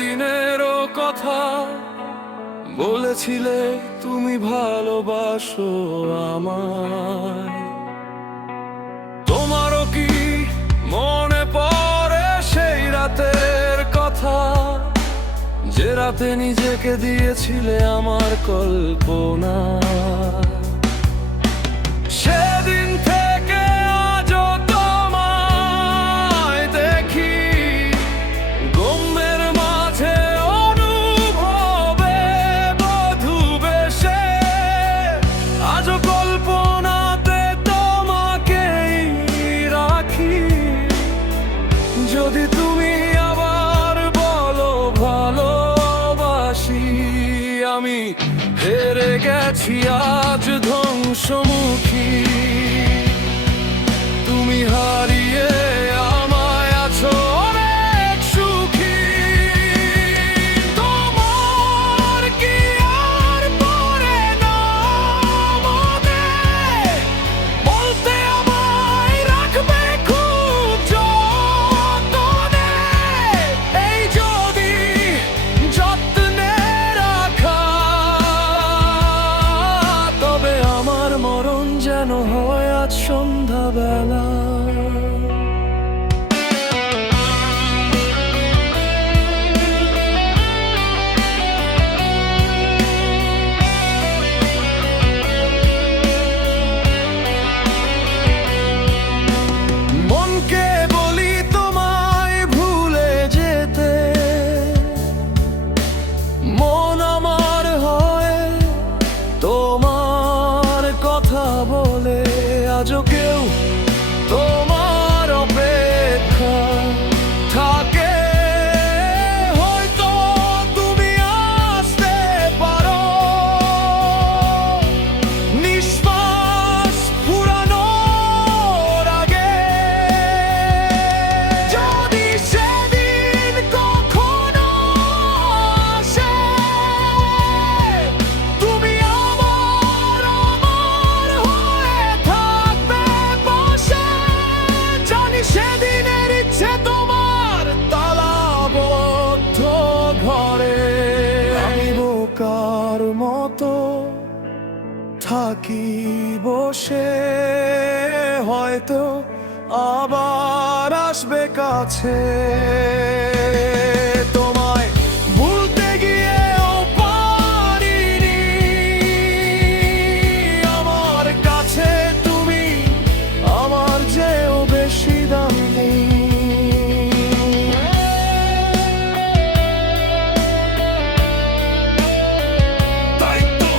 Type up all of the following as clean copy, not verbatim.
দিনেরও কথা বলেছিলে তুমি ভালোবাসো আমায়। তোমারও কি মনে পড়ে সেই রাতের কথা, যে রাতে নিজেকে দিয়েছিলে আমার কল্পনা? সেদিন থেকে আজও তোমায় দেখি গম্ভীর মাঝে অনুভবে বধূ বেশে। আজও কল্পনাতে তোমাকেই রাখি, যদি তুমি আবার বলো ভালোবাসি। আমি হেরে গেছি আজ ধ্বংসমুখী, তুমি হারিয়ে আমায় আছো অনেক সুখী। তোমার কি আর পড়ে না মনে, বলতে আমায় রাখবে খুব যতনে। এই যদি যত্নে রাখা, তবে আমার মরণ যেন হয় আজ সন্ধ্যাবেলা। মনকে বলি তোমায় ভুলে যেতে, মন আমার হয় তোমার কথা বলে। আজও কেউ তোমার অপেক্ষা থাকে, হয়তো তুমি আসতে পারো নিঃশ্বাস ফুরানোর আগে। যদি সেদিন কখনো আসে, তুমি আমার হয়ে থাকবে পাশে। জানি সেদিনের ইচ্ছে তোমার তালাবদ্ধ ঘরে। আমি বোকার মতো থাকি বসে, হয়তো আবার আসবে কাছে। তোমায় ভুলতে গিয়েও পারিনি, আমার কাছে তুমি আমার চেয়েও বেশি দামি। তাই তো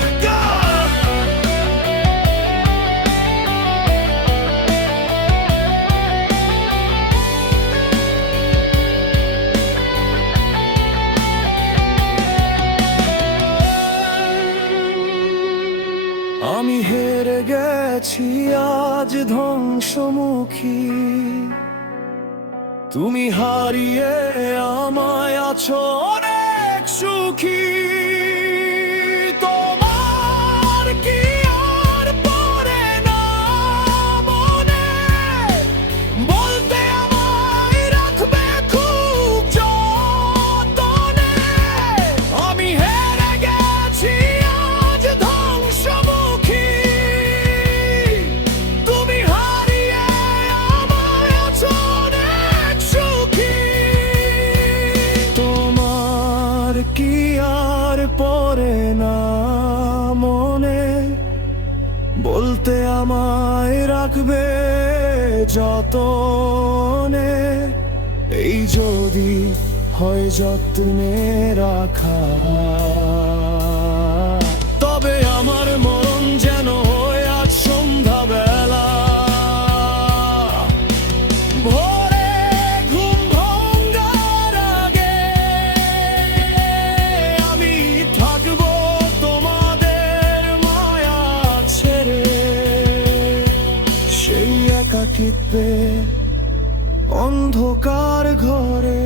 আমি হেরে গেছি আজ ধ্বংসমুখী, তুমি হারিয়ে আমায় আছো অনেক সুখী। তোমার কি আর পড়ে না মনে, বলতে আমায় রাখবে খুব যতনে। আমি হেরে গেছি আজ ধ্বংসমুখী, তুমি হারিয়ে আমায় আছো অনেক সুখী। তোমার কি আর পড়ে না মনে, বলতে আমায় রাখবে যতনে। এই যদি হয় যত্নে রাখা, তবে আমার মরণ যেন হয় আজ সন্ধ্যাবেলা। ভোরে ঘুম ভাঙার আগে আমি থাকবো তোমাদের মায়া ছেড়ে। সেই একাকিত্বে অন্ধকার ঘরে।